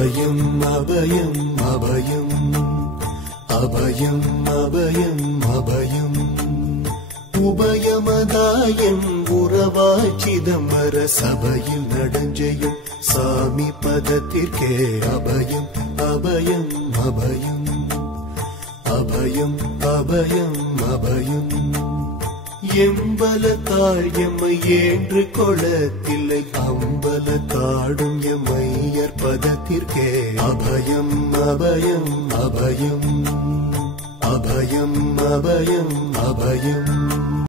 அபயம் அபயம் அபயம் அபயம் அபயம் அபயம் உபயமதாயம் உறவாய் சிதம்பர சபையில் நடஞ்செய்யும் சாமி பதத்திற்கே அபயம் அபயம் அபயம் அபயம் அபயம் அபயம் எம்பலத்தாள் எம்மை ஏன்று கொளத்தில்லை அம்பலத்தாடும் எம்மையர் பதத்திற்கே அபயம் அபயம் அபயம் அபயம் அபயம் அபயம்